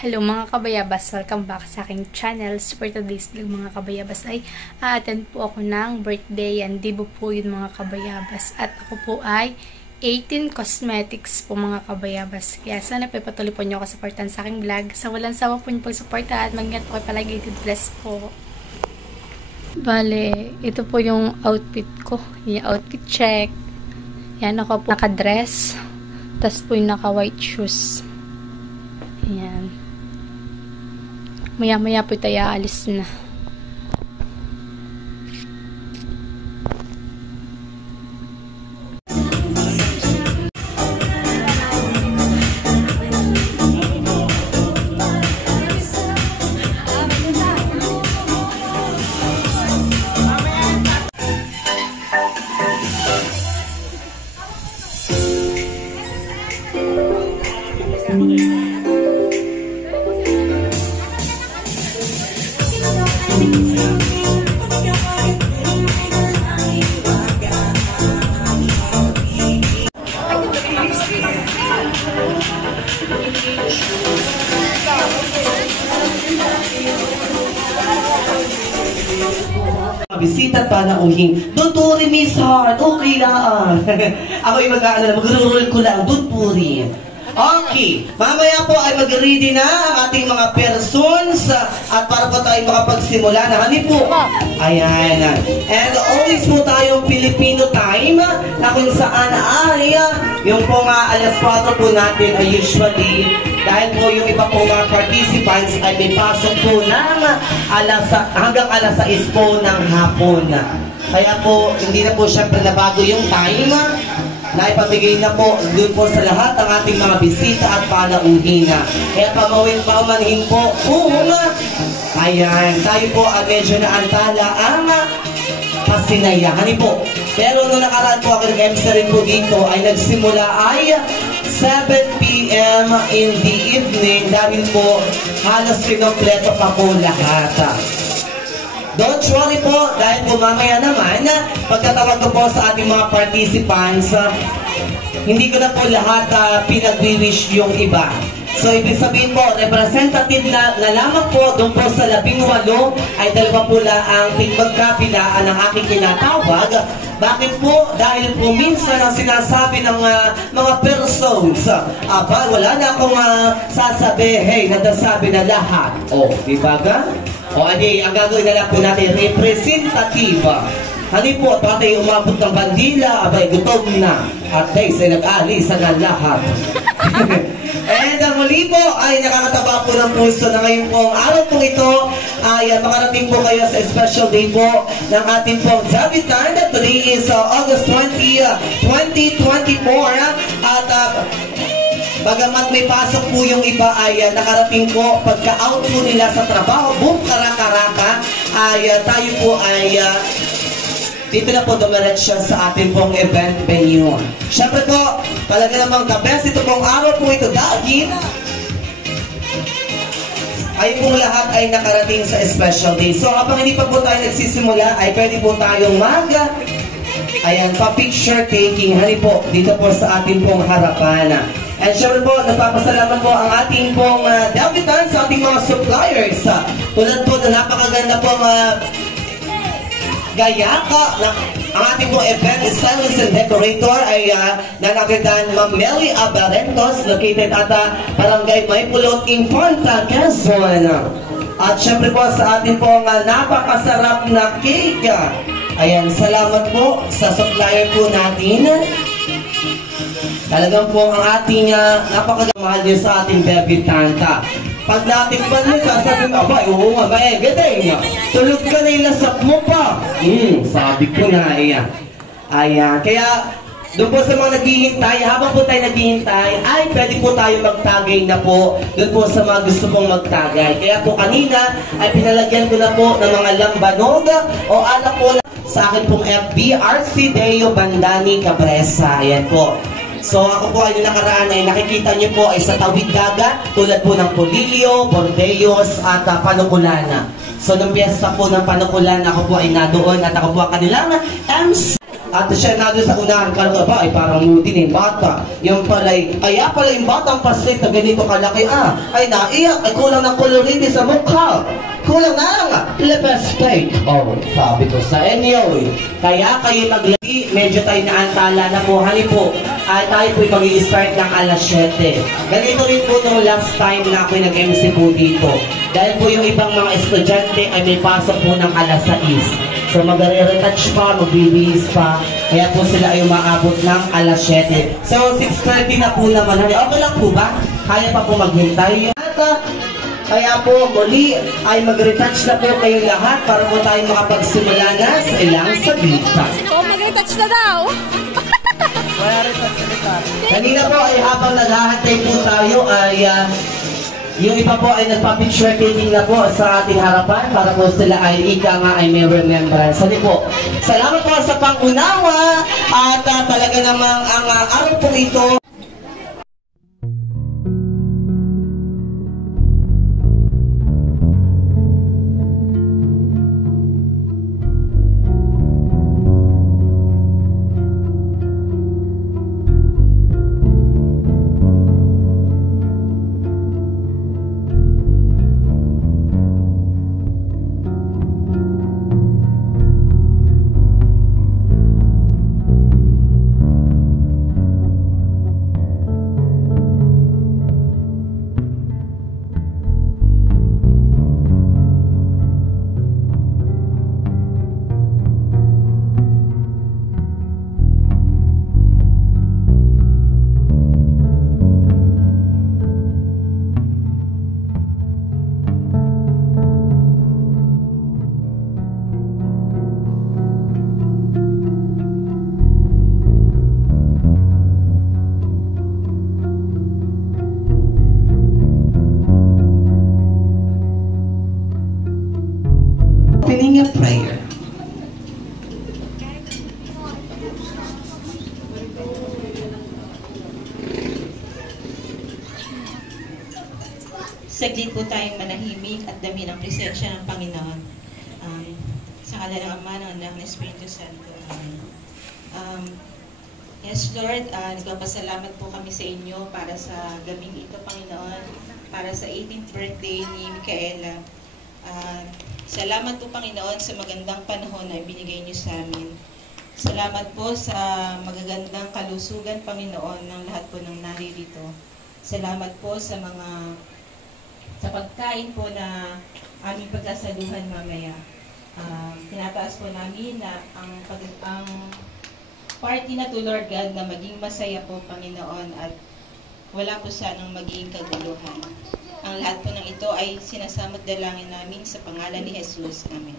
Hello mga kabayabas, welcome back sa aking channel. For today's vlog mga kabayabas ay a-attend po ako ng birthday. Yan, dibo po yun mga kabayabas. At ako po ay 18 Cosmetics po mga kabayabas. Kaya sana po patuloy po nyo ako supportan sa aking vlog. Sa walang sawa po nyo pag-suporta at mag-ingat po kayo palagi. God bless po. Bale, ito po yung outfit ko. Yung outfit check. Yan, ako po naka-dress. Tapos po yung naka-white shoes. Yan. Maya-maya po tayo aalis na. Bisita pa na uhing. Don't worry, Miss Heart. Okay lang. Ako yung mag-aalala. Mag-roll ko lang. Don't worry. Okay. Mamaya po ay mag-ready na ang ating mga persons at para po tayo makapagsimula na. Hani po. Ayan. And always po tayong Filipino time na kung saan ay yung po nga alas 4 po natin ay usually dahil po yung iba po mga participants ay may pasok po ng hanggang alas 6 po ng hapon. Kaya po, hindi na po syempre nabago yung time na ipamigay na po doon po sa lahat ng ating mga bisita at panauhin. Kaya paumanhin po kung ayan, tayo po medyo naantala ang pasinayahan po. Pero nung nakaraan po ako ng MC rin po dito ay nagsimula ay 7 p.m. in the evening dahil po halos kinompleto pa po lahat. Don't worry po dahil po mamaya naman pagkatawag ko po sa ating mga participants hindi ko na po lahat pinag-wish yung iba. So, ibig sabihin po, representative na lamang po doon po sa 18 ay dalawa po ang magkabilaan ng aking tinatawag. Bakit po? Dahil po minsan ang sinasabi ng mga persons, wala na akong sasabi, hey, nadasabi na lahat. O, diba ga? O, adi, ang gagawin na lang po natin, representative. Hani po, patay umabot ng bandila, abay, gutom na. At guys, ay nag-alis na lahat. And muli po ay nakakataba po ng puso na ngayon po ang araw po ito ay makarating po kayo sa special day po ng ating pong Davitan. Today is August 20, 2024 at bagamat may pasok po yung iba ay nakarating po pagka-out po nila sa trabaho, boom, karaka-raka, ay tayo po ay dito na po dumiretso sa ating pong event venue. Siyempre po, talaga namang the best ito pong araw po ito dahil ay pong lahat ay nakarating sa special day. So habang hindi pa po tayo nagsisimula, ay pwede po tayong pa-picture taking. Hani po, dito po sa ating pong harapan. And syempre po, nagpapasalamat po ang ating pong Davitan sa ating mga suppliers. Tulad po na napakaganda pong gayaka na ang ating pong event stylist and decorator ay nanakitan Ma'am Melly Abarentos located at Barangay Maypulot, Infanta, Quezon. At syempre po sa ating pong napakasarap na cake. Ayan, salamat po sa supplier po natin. Talagang po ang ating napakagamahal niyo sa ating debutanta. Pag natin pa niyo, sasabihin mo, abay, oo nga, gating. Tulog ka na ilasap mo pa. Sabi ko na, ayan. Ayan, kaya doon po sa mga naghihintay, habang po tayo naghihintay, ay pwede po tayo magtagay na po doon po sa mga gusto pong magtagay. Kaya po kanina, ay pinalagyan ko na po ng mga lambanog o alak po sa akin pong FB, RC Deo Bandani Cabresa. Ayan po. So ako po ay nakaraan ay nakikita niyo po ay sa tawid dagat tulad po ng Polillo, Bordeos at Panukulana. So nung piyesta po ng Panukulana ako po ay nadoon at ako po ang kanilang MC. At siya na doon sa unahan, kala ko ba, ay parang moody na yung bata. Yung pala'y, kaya pala yung batang pasit na ganito kalaki, ay naiyak, ay kulang ng colorine sa mukha. Kulang ng lipstick. Oh, sabi ko sa inyo, kaya kayo maglagi, medyo tayo naantala na po. Hali po, ay tayo po'y mag-i-start ng alas 7. Ganito rin po nung last time na ako'y nag-MC po dito. Dahil po yung ibang mga estudyante ay may pasok po ng alas 6. So mag-retouch pa, magbibihis pa. Kaya po sila ay umaabot ng alas 7. So 6:30 na po naman. Okay lang po ba? Kaya pa po maghintay. At kaya po muli ay mag-retouch na po kayong lahat para po tayo makapagsimula na sa ilang sagita. Oh, mag-retouch na daw! Kanina po ay habang naghahantay po tayo ay yung iba po ay nagpa-picture taking na po sa ating harapan para po sila ay ika nga ay may remembrance. Sali po, salamat po sa pangunawa at talaga namang ang araw po ito. Opening a prayer. Saglit po tayong manahimik at dami ng presensya ng Panginoon. Sa ngala ng Ama, ng Anak, ng Espiritu Santo. Yes, Lord, nagpapasalamat po kami sa inyo para sa gabing ito, Panginoon, para sa 18th birthday ni Micaela. Salamat po, Panginoon, sa magandang panahon na ibinigay niyo sa amin. Salamat po sa magagandang kalusugan, Panginoon, ng lahat po ng naririto. Salamat po sa pagkain po na aming pagkasaluhan mamaya. Tinataas po namin na ang party na to, Lord God, na maging masaya po, Panginoon, at wala po sanang magiging kaguluhan. Ang lahat po ng ito ay sinasama't dalangin namin sa pangalan ni Jesus. Amen.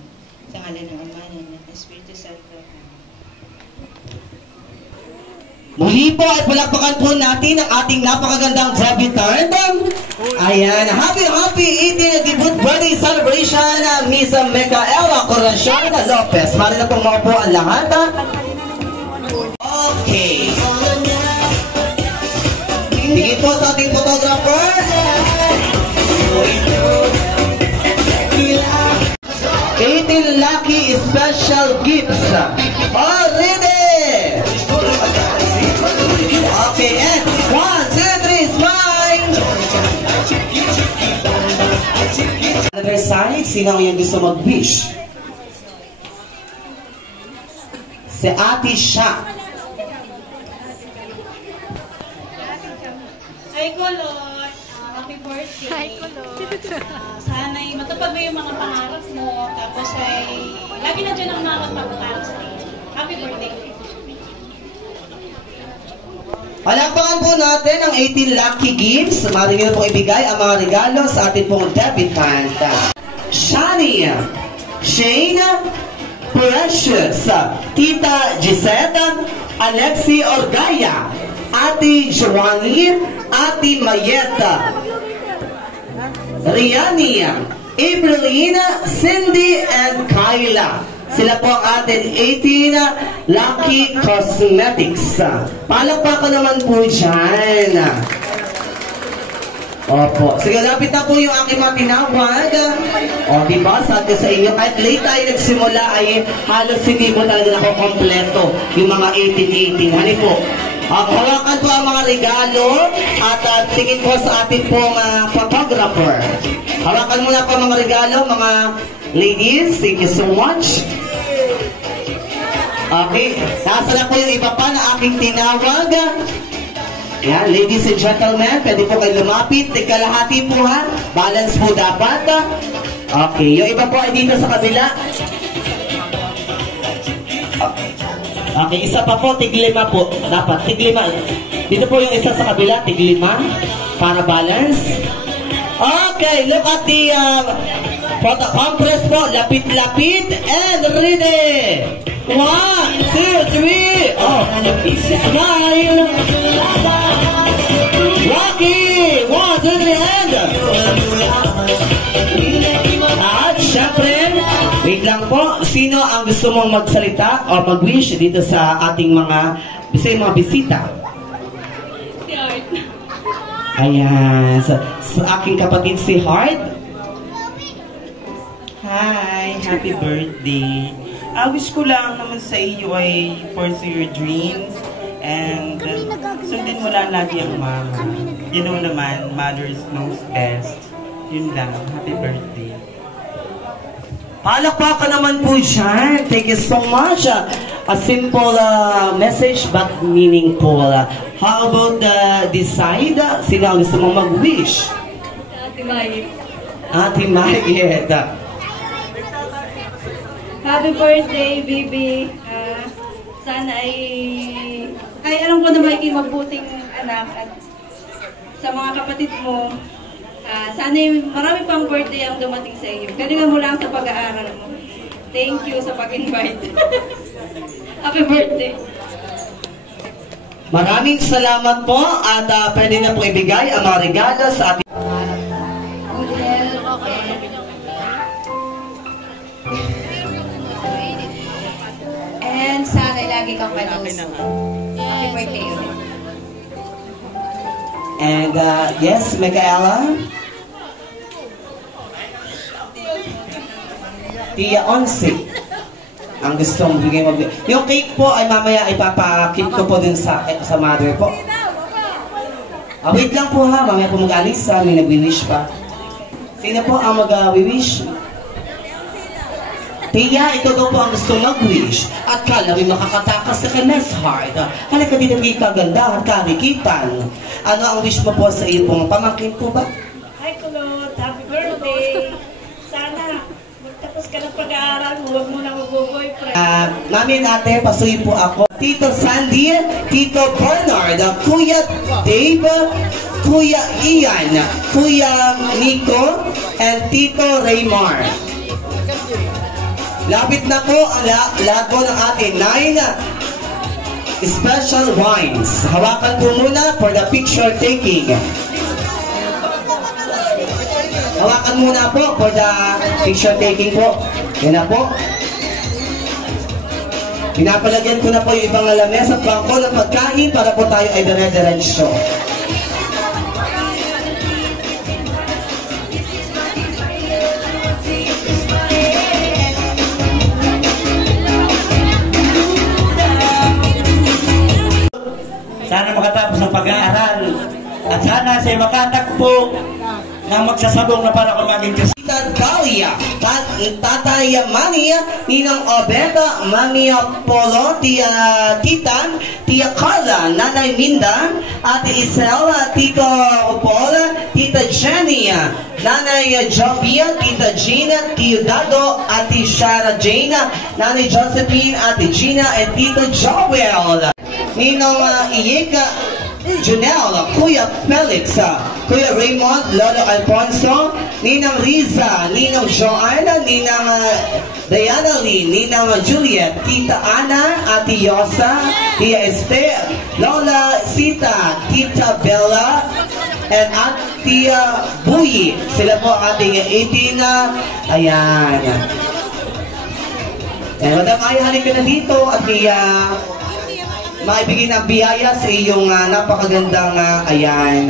Sa ngalan ng Ama, ng Espiritu Santo. Muli po ay palakpakan po natin ang ating napakagandang debutant. Ayan, happy 18th debut birthday celebration Miss Micaela Corazon Lopez. Mari na pong maupo ang lahat. Okay. Tingin po sa ating photographer. 18 lucky special gifts. All ready? Okay, and 1, 2, 3, smile! Other side, sino yung gusto mag-wish? Si Ate Sha. Hi, Kulot! Happy birthday! Hi, Kulot! Sana'y matupad mo yung mga pangarap mo, tapos ay lagi na dyan ang mga magpapangarap sa iyo. Happy birthday! Palakpakan po natin ang 18 lucky gifts. Mari nyo po ibigay ang mga regalo sa ating pong debutant. Shani, Shane, Precious, Tita Gisette, Alexi Orgaya, Ate Joanie, Ate Mayeta, Riani, Aprilina, Cindy, and Kyla. Sila po ang ating 18 Lucky Cosmetics. Palakpakan naman po dyan. Opo. Sige, lapit na po yung aking mga tinawag. O, diba? Sabi sa inyo, kahit late tayo nagsimula ay halos hindi po talaga nakokompleto yung mga 1818. Hani po. Hawakan po ang mga regalo at tingin po sa ating pong photographer. Hawakan muna po ang mga regalo, mga ladies. Thank you so much. Okay. Nasa na po yung iba pa na aking tinawag. Yan, ladies and gentlemen, pwede po kayo lumapit. Kalahati po ha. Balance po dapat. Okay, yung iba po ay dito sa kabila. Okay, isa pa po, tiglima po. Dapat, tiglima. Dito po yung isa sa kabila, tiglima. Para balance. Okay, look at the photo compress po. Lapit-lapit and ready. 1, 2, 3. Oh, smile. Rocky! 1, 2, 3, and... At syempre, wait lang po, sino ang gusto mong magsalita o mag-wish dito sa ating mga bisita? Si Art. Ayan, sa aking kapatid si Heart. Hi, happy birthday. Wish ko lang naman sa iyo ay pursue your dreams and sundin mo lang lagi ang mama. You know naman, mothers knows best. Yun lang, happy birthday. Palakpakan naman po siya. Thank you so much. A simple message but meaningful. How about decide? Sino ang gusto mong mag-wish? Ate Mayit. Ate Mayit. Happy birthday, baby. Sana ay alam ko na magiging mabuting anak at sa mga kapatid mo. Sana marami pang birthday ang dumating sa iyo. Galingan mo lang sa pag-aaral mo. Thank you sa pag-invite. Happy birthday. Maraming salamat po at pwede na po ibigay ang mga regalo sa ating... And sana lagi kang malusog. Happy birthday ulit. And yes, Micaela? Tia Onsi. Ang gustong bigay mo. Yung cake po ay mamaya ipapakit ko po dun sa mother po. Wait lang po ha, mamaya po mag-alis may nag-wish pa. Sino po ang mag-wish? Tia, ito daw po ang gusto mag-wish. At kala may makakatakas sa Miss Heart. Halika dito kagandahan, karikitan. Ano ang wish mo po sa iyo pong pamangkin po ba? Hi, Kulot. Happy birthday. Sana magtapos ka ng pag-aaral mo. Huwag mo na mag-boyfriend. Mami ate, pasuyin po ako. Tito Sandy, Tito Bernard, Kuya Dave, Kuya Ian, Kuya Nico, and Tito Raymar. Lapit na po ang lahat po ng ating 9 special wines. Hawakan po muna for the picture taking. Hawakan muna po for the picture taking po. Yan na po. Pinapalagyan ko na po yung ibang lamesa at bangko ng pagkain para po tayo ay dire-diretso. Sana makatapos ng pag-aaral at sana siya makatagpo ng magsasabong na para kumaging Diyos. Tita Dalia, Tatay Mani, Ninang Obeta, Mami Polo, Tia Titan, Tia Carla, Nanay Minda, Ate Isel, Tito Paul, Tita Jenny, Nanay Jovia, Tita Gina, Tio Dado, Ate Shara Jane, Nanay Josephine, Ate Gina, and Tito Joel. Ninong Iyeka Junel, Kuya Felix, Kuya Raymond, Lolo Alfonso, Ninang Riza, Ninang Joanna, Ninang Diana Lee, Ninang Juliet, Tita Ana, Ate Yosa, Tia Esther, Lola Sita, Tita Bella, and Tia Buyi. Sila po ang ating 18 na, ayan. And Madam Ay, halika na dito at maibigay ng biyaya sa iyong napakagandang ayan.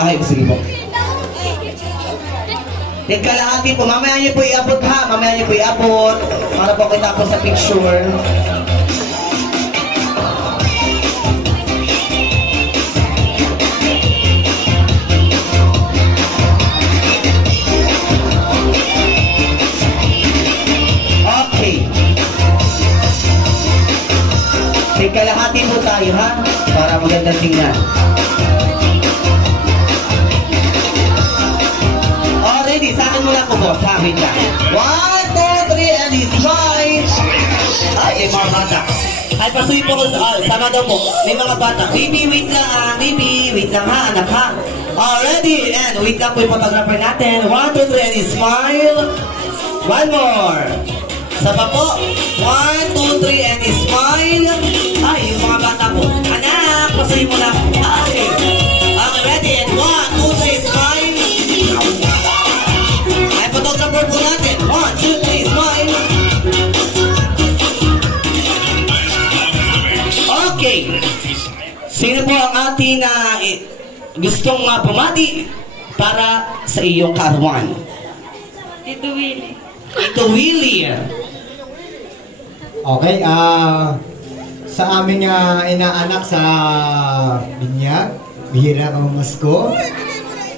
Ay, sige po. Tigkalahati po. Mamaya niyo po iabot ha. Mamaya niyo po iabot. Para po kita po sa picture. Okay. Tigkalahati po tayo ha. Para magandang tingnan. Already, sa akin muna po, boss. Sa akin lang. 1, 2, 3, and smile! Ay, mga bata. Ay, pasuwi po ko sa... sama daw po. May mga bata. Baby, wait lang ha. Baby, wait lang ha, anak ha. Already, and wait lang po yung photographer natin. 1, 2, 3, and smile. One more. Saba po. 1, 2, 3, and smile. Ay, yung mga bata po. Anak, pasuwi mo lang. Ay. Okay, ready, and 1, 2, 3, smile. Ay, photographer po natin. 1, 2, 3, smile. Okay. Sino po ang ating gustong bumati para sa iyong karawan? Tito Willie. Ito, Willie. Okay, sa aming inaanak sa Binyag, bihira ka mamasko,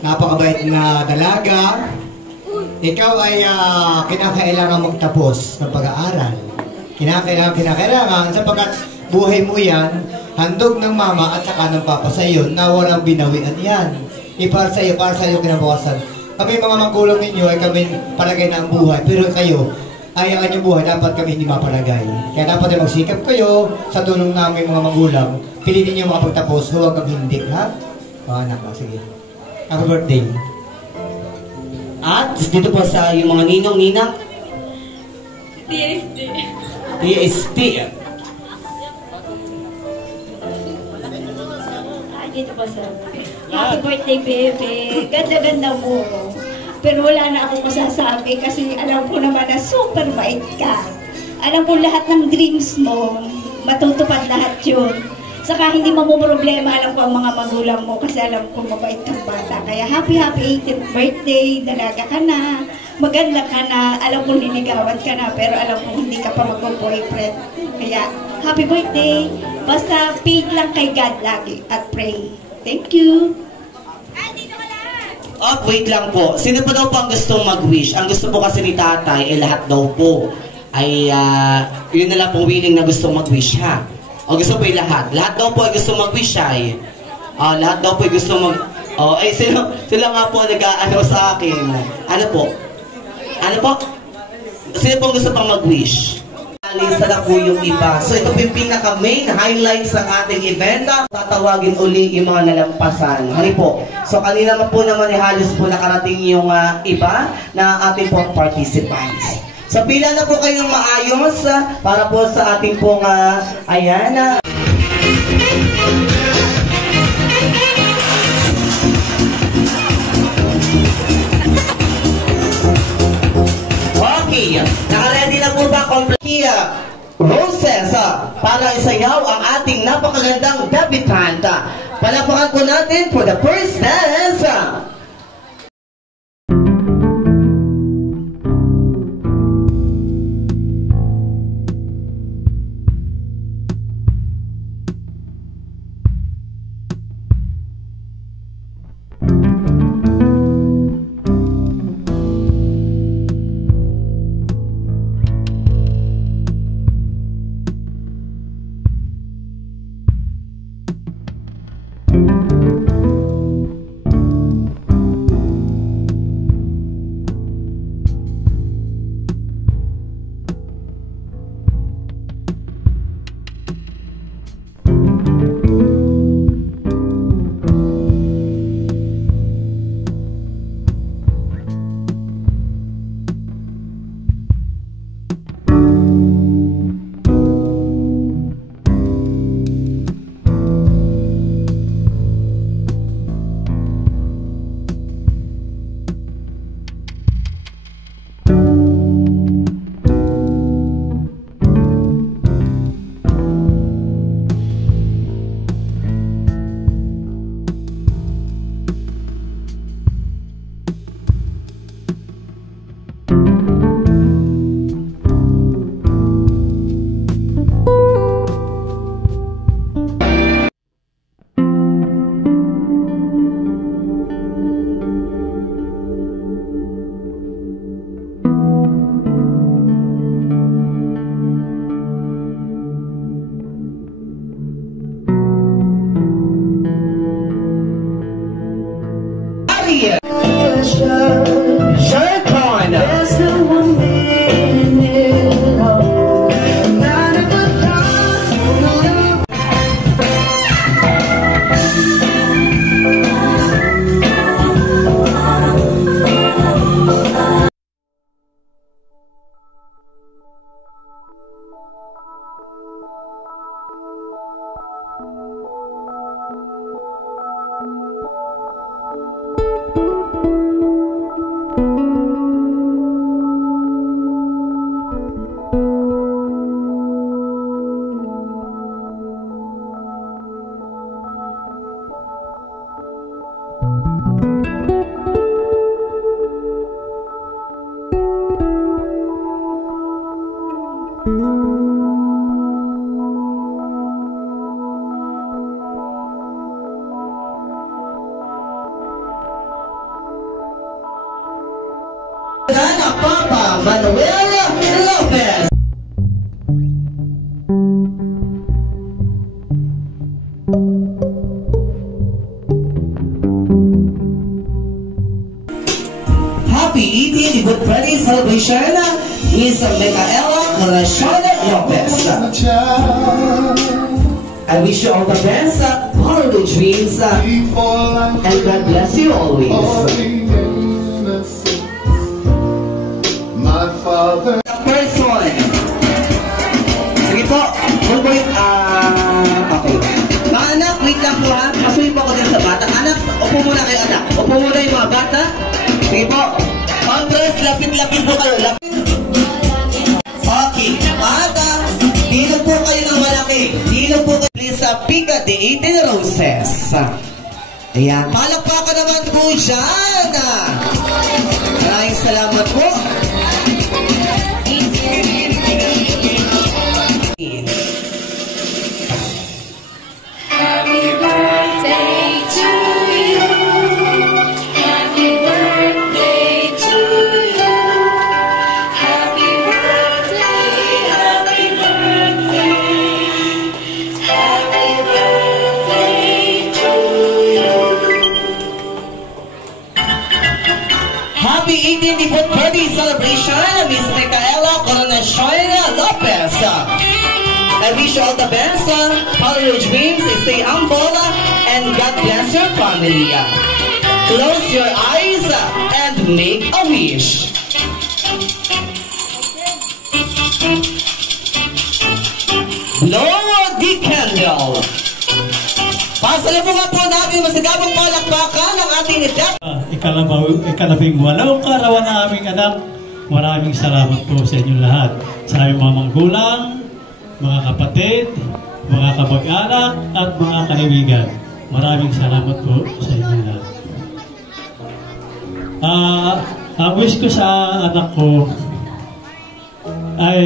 napakabait na dalaga, ikaw ay kinakailangan magtapos ng pag-aaral. Kinakailangan sapagkat buhay mo yan, handog ng mama at saka ng papa sa iyo na walang binawian yan. Para sa iyo kinabukasan. Kami mga magulang ninyo ay kami palagay na ang buhay, pero kayo, ay ang inyong buhay, dapat kami hindi mapalagay. Kaya dapat ay magsikap kayo sa tulong namin mga magulang. Pilitin niyo makapagtapos, huwag kami hindi, ha? Anak ba, sige. Happy birthday. At dito po sa yung mga ninong-ninang TSD. TSD. Dito po sa happy birthday, baby. Ganda-ganda mo. Pero wala na akong masasabi kasi alam ko naman na super bait ka. Alam ko lahat ng dreams mo, matutupad lahat yun. Saka hindi mamumroblema, alam ko ang mga magulang mo kasi alam ko mabait kang bata. Kaya happy 18th birthday, dalaga ka na, maganda ka na, alam ko niligawan ka na, pero alam ko hindi ka pa mag-boyfriend. Kaya happy birthday, basta paid lang kay God lagi at pray. Thank you. Oh, wait lang po. Sino pa daw po ang gustong mag-wish? Ang gusto po kasi ni tatay, lahat daw po ay yun na lang pong willing na gustong mag-wish ha. O gusto po yung lahat. Lahat daw po ay gustong mag-wish ay. Lahat daw po ay gustong mag... sila nga po nag-ano sa akin. Ano po? Ano po? Sino po gusto pang mag-wish? Alisa na po yung iba. So ito po yung pinaka-main highlights ng ating event. Tatawagin uli yung mga nalampasan. Hani po. So kanina po naman halos po nakarating yung iba na ating pong participants. So pila na po kayong maayos para po sa ating pong ayan. Okay, naka-ready na po ba complete roses para isayaw ang ating napakagandang debutant. Palapakan po natin for the first dance. Dana Papa Manuel Lopez. Happy 18th Good Friday celebration, Miss Micaela Corazon Lopez. I wish you all the best, follow the dreams, and God bless you always. My father. Person. Sige po. Okay. Mga anak, wait lang po ha. Masuhin po ako dyan sa bata. Anak, upo muna kayo anak. Upo muna yung mga bata. Sige po. Andres, lapit-lapit po kayo. Lapit. Okay. Bata, dilo po kayo ng malaki. Dilo po kayo. Please, Pica de 18 Roses. Ayan. Palakpakan naman po dyan. Maraming salamat po. Happy birthday to you. Happy birthday to you. Happy birthday, happy birthday. Happy birthday to you. Happy 18th birthday celebration, Miss Micaela Corazon Lopez. I wish you all the best, follow your dreams, stay humble, and God bless your family. Close your eyes and make a wish. Blow the candle. Pasalubungan po natin masigabong palakpakan ng ating idap. Ikalabing walong karawan ng aming anak. Maraming salamat po sa inyong lahat. Sa aming mga magulang, mga kapatid, mga kamag-anak, at mga kaibigan. Maraming salamat po sa inyong lahat. Ang wish ko sa anak ko ay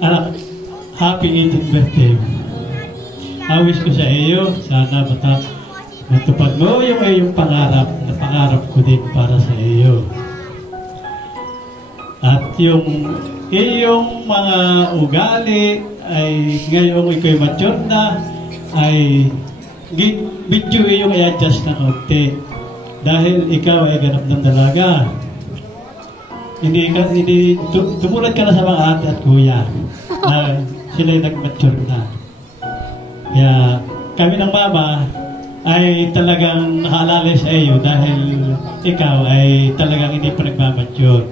anak, happy 18th birthday. Ang wish ko sa iyo, sana matupad mo yung iyong pangarap na pangarap ko din para sa iyo. At yung iyong mga ugali ay ngayong ikaw'y mature na ay video iyong i-adjust na konti dahil ikaw ay ganap ng dalaga. Hindi tumulad ka na sa mga ate at kuya na sila'y nag-mature na. Kaya kami ng mama ay talagang nakaalala sa iyo dahil ikaw ay talagang hindi pa nagmamature.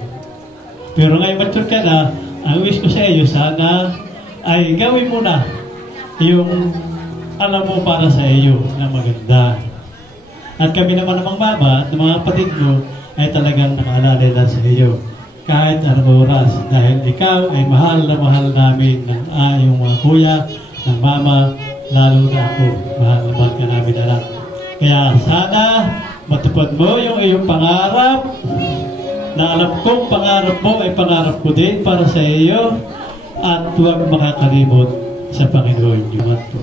Pero ngayon mature ka na, ang wish ko sa iyo, sana ay gawin mo na yung alam mo para sa iyo na maganda. At kami naman ng mga mama at ng mga kapatid mo ay talagang nakaalala na sa iyo kahit anong oras. Dahil ikaw ay mahal na mahal namin ng iyong mga kuya, ng mama, lalo na ako. Mahal na mahal ka namin anak. Kaya sana matupad mo yung iyong pangarap na alam kong pangarap mo ay pangarap ko din para sa iyo at huwag makakalimot sa Panginoon Diyos po.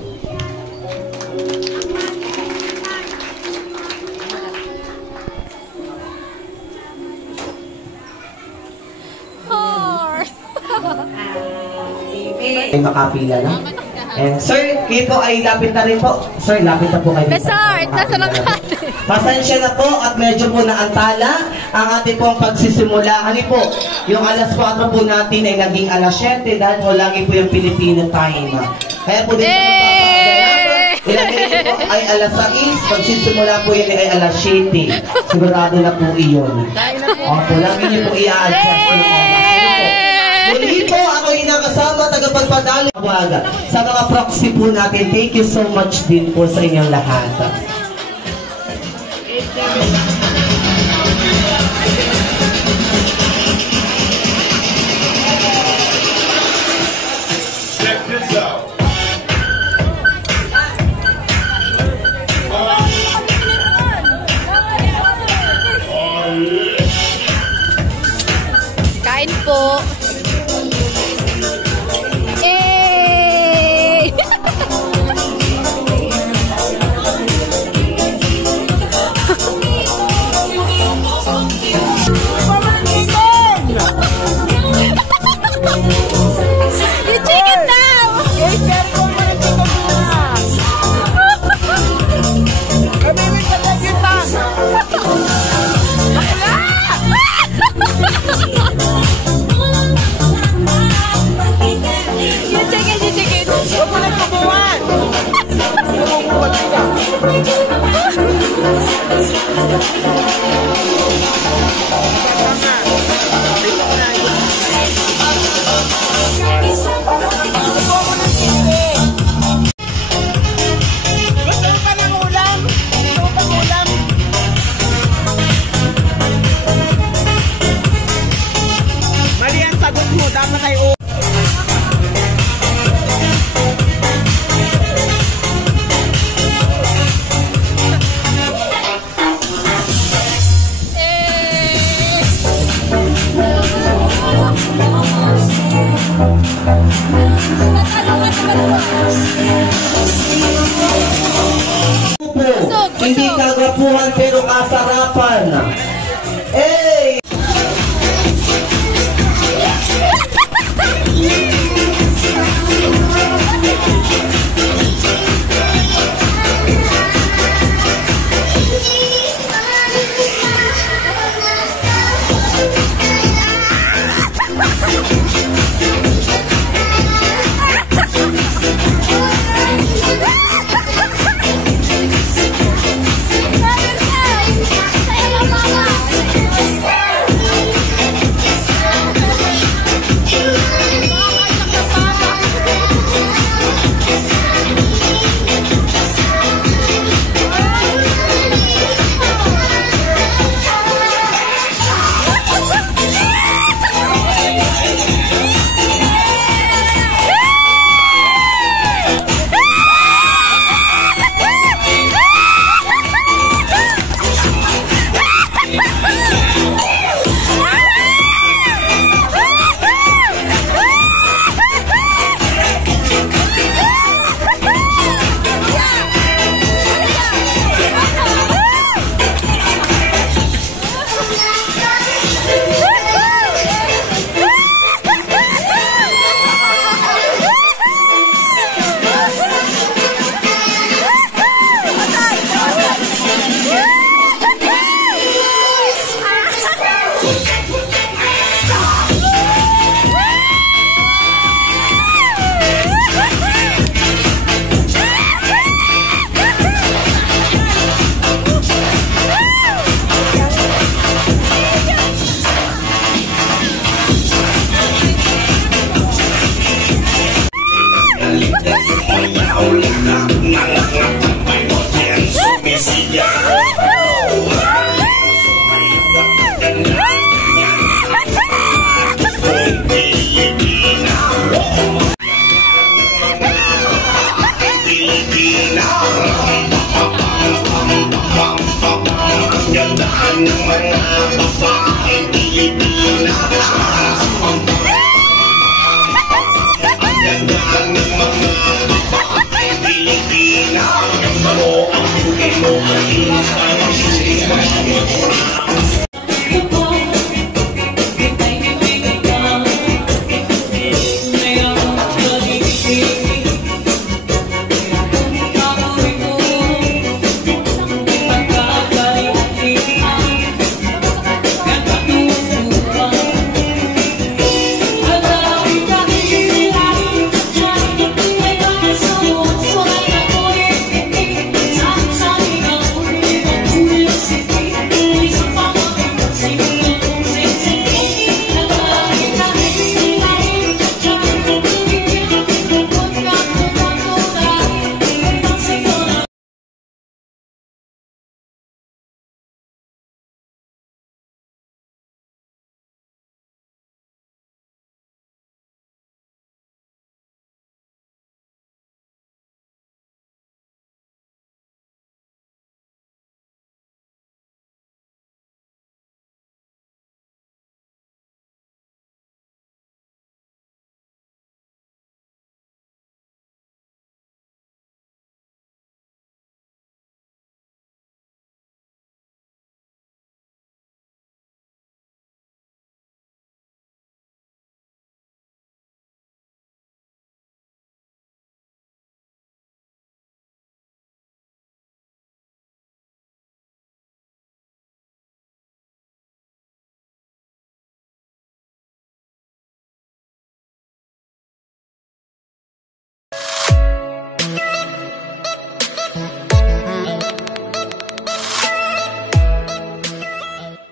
Ay makapila na. And sir, kayo po ay lapit na rin po. Sir, lapit na po kayo. Resort, nasa lang natin. Pasensya na po at medyo po naantala ang ating pong pagsisimula. Ano po, yung alas 4 po natin ay naging alas 7 dahil po lagi po yung Filipino time. Kaya po din ilagay niyo po ay alas 6, pagsisimula po yan ay alas 7. Sigurado na po iyon. Opo, lagi niyo po i-adjust yung oras. Muli po, ako yung nakasama, tagapagpadalo sa mga proxy po natin. Thank you so much din po sa inyong lahat. Check this out. Kain po. Hindi kagwapuhan pero kasarapan. Hey! Gandaan ng mga babaeng Pilipinas. Ang gandaan ng mga babaeng Pilipinas. Ang ganda mo, ang buhay mo, ang inis, ang